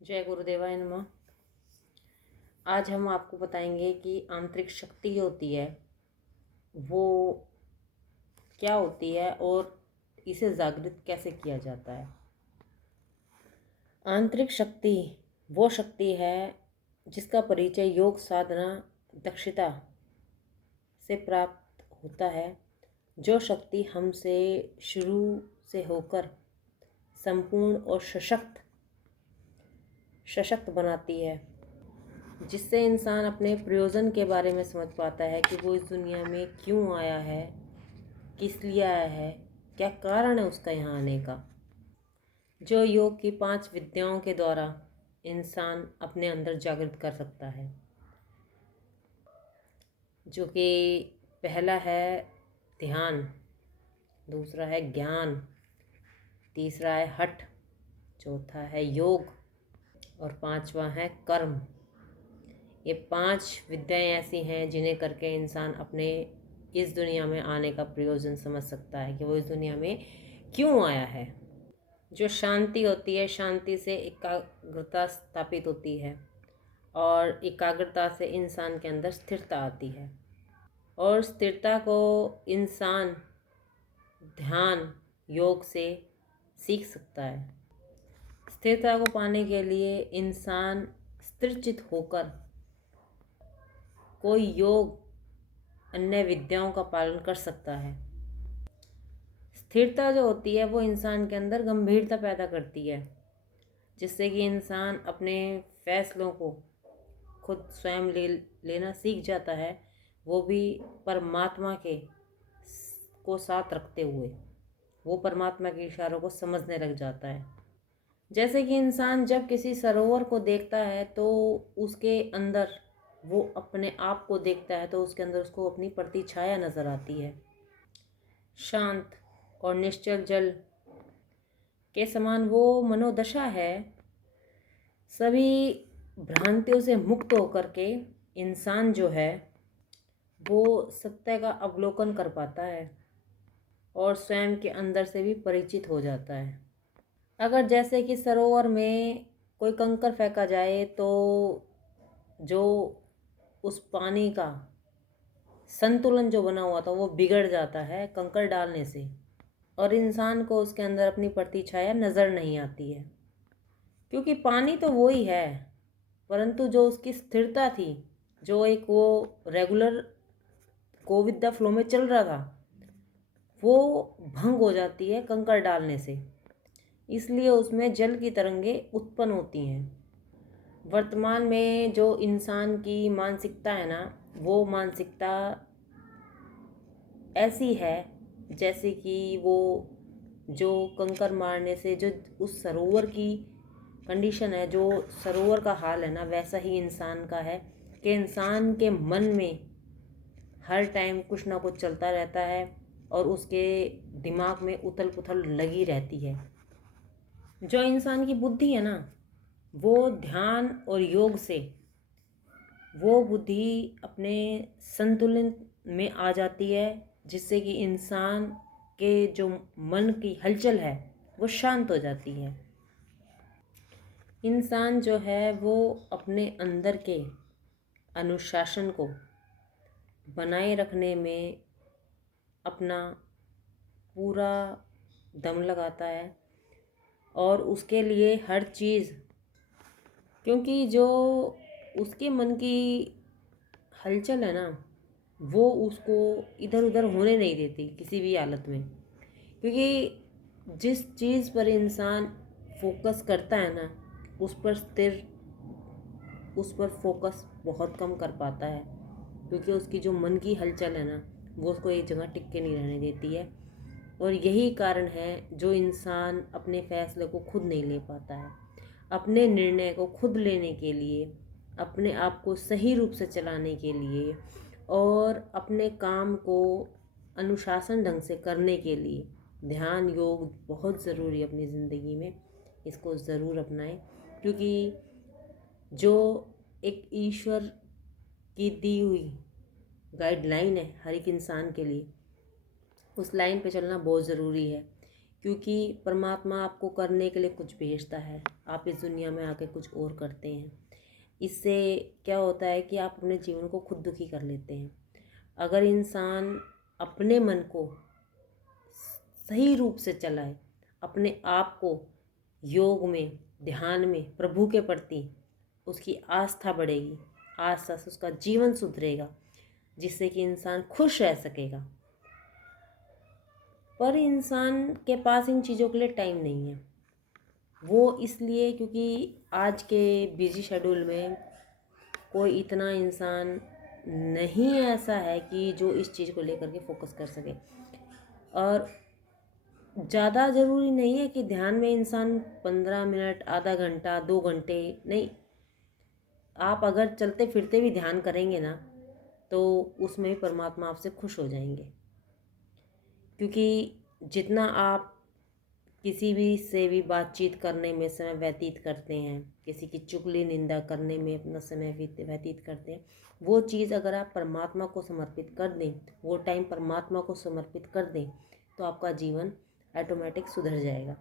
जय गुरुदेवाय नमः। आज हम आपको बताएंगे कि आंतरिक शक्ति होती है वो क्या होती है और इसे जागृत कैसे किया जाता है। आंतरिक शक्ति वो शक्ति है जिसका परिचय योग साधना दक्षता से प्राप्त होता है। जो शक्ति हमसे शुरू से होकर संपूर्ण और सशक्त बनाती है, जिससे इंसान अपने प्रयोजन के बारे में समझ पाता है कि वो इस दुनिया में क्यों आया है, किस लिए आया है, क्या कारण है उसका यहाँ आने का। जो योग की 5 विद्याओं के द्वारा इंसान अपने अंदर जागृत कर सकता है, जो कि पहला है ध्यान, दूसरा है ज्ञान, तीसरा है हठ, चौथा है योग और पांचवा है कर्म। ये 5 विद्याएं ऐसी हैं जिन्हें करके इंसान अपने इस दुनिया में आने का प्रयोजन समझ सकता है कि वो इस दुनिया में क्यों आया है। जो शांति होती है, शांति से एकाग्रता स्थापित होती है और एकाग्रता से इंसान के अंदर स्थिरता आती है और स्थिरता को इंसान ध्यान योग से सीख सकता है। स्थिरता को पाने के लिए इंसान स्थिरचित होकर कोई योग अन्य विद्याओं का पालन कर सकता है। स्थिरता जो होती है वो इंसान के अंदर गंभीरता पैदा करती है, जिससे कि इंसान अपने फैसलों को खुद स्वयं लेना सीख जाता है, वो भी परमात्मा के को साथ रखते हुए। वो परमात्मा के इशारों को समझने लग जाता है। जैसे कि इंसान जब किसी सरोवर को देखता है तो उसके अंदर वो अपने आप को देखता है, तो उसके अंदर उसको अपनी प्रतिछाया नज़र आती है। शांत और निश्चल जल के समान वो मनोदशा है। सभी भ्रांतियों से मुक्त होकर के इंसान जो है वो सत्य का अवलोकन कर पाता है और स्वयं के अंदर से भी परिचित हो जाता है। अगर जैसे कि सरोवर में कोई कंकर फेंका जाए तो जो उस पानी का संतुलन जो बना हुआ था वो बिगड़ जाता है कंकर डालने से, और इंसान को उसके अंदर अपनी परछाया नज़र नहीं आती है, क्योंकि पानी तो वो ही है, परंतु जो उसकी स्थिरता थी, जो एक वो regular go with the flow में चल रहा था, वो भंग हो जाती है कंकर डालने से। इसलिए उसमें जल की तरंगें उत्पन्न होती हैं। वर्तमान में जो इंसान की मानसिकता है ना, वो मानसिकता ऐसी है जैसे कि वो जो कंकर मारने से जो उस सरोवर की कंडीशन है, जो सरोवर का हाल है ना, वैसा ही इंसान का है कि इंसान के मन में हर टाइम कुछ ना कुछ चलता रहता है और उसके दिमाग में उथल पुथल लगी रहती है। जो इंसान की बुद्धि है ना, वो ध्यान और योग से वो बुद्धि अपने संतुलन में आ जाती है, जिससे कि इंसान के जो मन की हलचल है वो शांत हो जाती है। इंसान जो है वो अपने अंदर के अनुशासन को बनाए रखने में अपना पूरा दम लगाता है और उसके लिए हर चीज़, क्योंकि जो उसके मन की हलचल है ना, वो उसको इधर उधर होने नहीं देती किसी भी हालत में। क्योंकि जिस चीज़ पर इंसान फोकस करता है ना, उस पर फोकस बहुत कम कर पाता है, क्योंकि उसकी जो मन की हलचल है ना, वो उसको एक जगह टिक के नहीं रहने देती है। और यही कारण है जो इंसान अपने फैसले को खुद नहीं ले पाता है। अपने निर्णय को खुद लेने के लिए, अपने आप को सही रूप से चलाने के लिए और अपने काम को अनुशासन ढंग से करने के लिए ध्यान योग बहुत ज़रूरी है अपनी ज़िंदगी में। इसको ज़रूर अपनाएं, क्योंकि जो एक ईश्वर की दी हुई गाइडलाइन है हर एक इंसान के लिए, उस लाइन पे चलना बहुत ज़रूरी है। क्योंकि परमात्मा आपको करने के लिए कुछ भेजता है, आप इस दुनिया में आके कुछ और करते हैं। इससे क्या होता है कि आप अपने जीवन को खुद दुखी कर लेते हैं। अगर इंसान अपने मन को सही रूप से चलाए, अपने आप को योग में, ध्यान में प्रभु के प्रति उसकी आस्था बढ़ेगी, आस्था से उसका जीवन सुधरेगा, जिससे कि इंसान खुश रह सकेगा। पर इंसान के पास इन चीज़ों के लिए टाइम नहीं है। वो इसलिए क्योंकि आज के बिजी शेड्यूल में कोई इतना इंसान नहीं ऐसा है कि जो इस चीज़ को लेकर के फोकस कर सके। और ज़्यादा ज़रूरी नहीं है कि ध्यान में इंसान 15 मिनट, आधा घंटा, 2 घंटे नहीं, आप अगर चलते फिरते भी ध्यान करेंगे ना, तो उसमें भी परमात्मा आपसे खुश हो जाएंगे। क्योंकि जितना आप किसी भी से भी बातचीत करने में समय व्यतीत करते हैं, किसी की चुगली निंदा करने में अपना समय व्यतीत करते हैं, वो चीज़ अगर आप परमात्मा को समर्पित कर दें, वो टाइम परमात्मा को समर्पित कर दें, तो आपका जीवन ऑटोमेटिक सुधर जाएगा।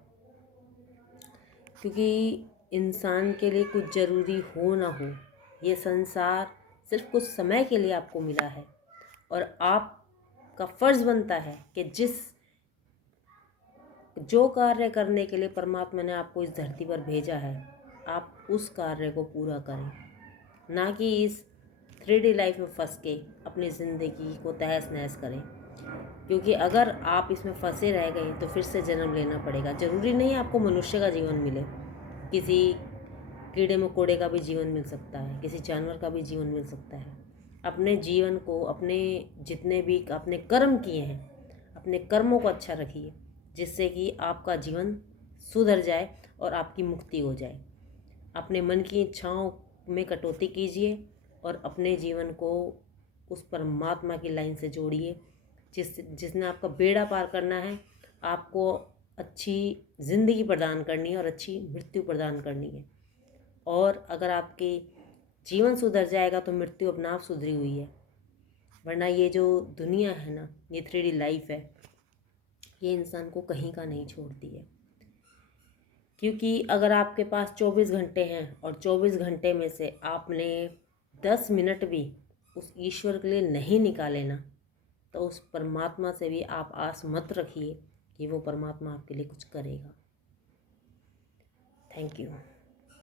क्योंकि इंसान के लिए कुछ ज़रूरी हो ना हो, ये संसार सिर्फ कुछ समय के लिए आपको मिला है, और आपका फ़र्ज़ बनता है कि जो कार्य करने के लिए परमात्मा ने आपको इस धरती पर भेजा है, आप उस कार्य को पूरा करें, ना कि इस 3D लाइफ में फंस के अपनी ज़िंदगी को तहस नहस करें। क्योंकि अगर आप इसमें फंसे रह गए तो फिर से जन्म लेना पड़ेगा। ज़रूरी नहीं आपको मनुष्य का जीवन मिले, किसी कीड़े मकोड़े का भी जीवन मिल सकता है, किसी जानवर का भी जीवन मिल सकता है। अपने जीवन को, अपने जितने भी आपने कर्म किए हैं, अपने कर्मों को अच्छा रखिए, जिससे कि आपका जीवन सुधर जाए और आपकी मुक्ति हो जाए। अपने मन की इच्छाओं में कटौती कीजिए और अपने जीवन को उस परमात्मा की लाइन से जोड़िए, जिसने आपका बेड़ा पार करना है, आपको अच्छी ज़िंदगी प्रदान करनी है और अच्छी मृत्यु प्रदान करनी है। और अगर आपके जीवन सुधर जाएगा तो मृत्यु अपने आप सुधरी हुई है। वरना ये जो दुनिया है ना, ये 3D लाइफ है, ये इंसान को कहीं का नहीं छोड़ती है। क्योंकि अगर आपके पास 24 घंटे हैं और 24 घंटे में से आपने 10 मिनट भी उस ईश्वर के लिए नहीं निकाले ना, तो उस परमात्मा से भी आप आस मत रखिए कि वो परमात्मा आपके लिए कुछ करेगा। Thank you.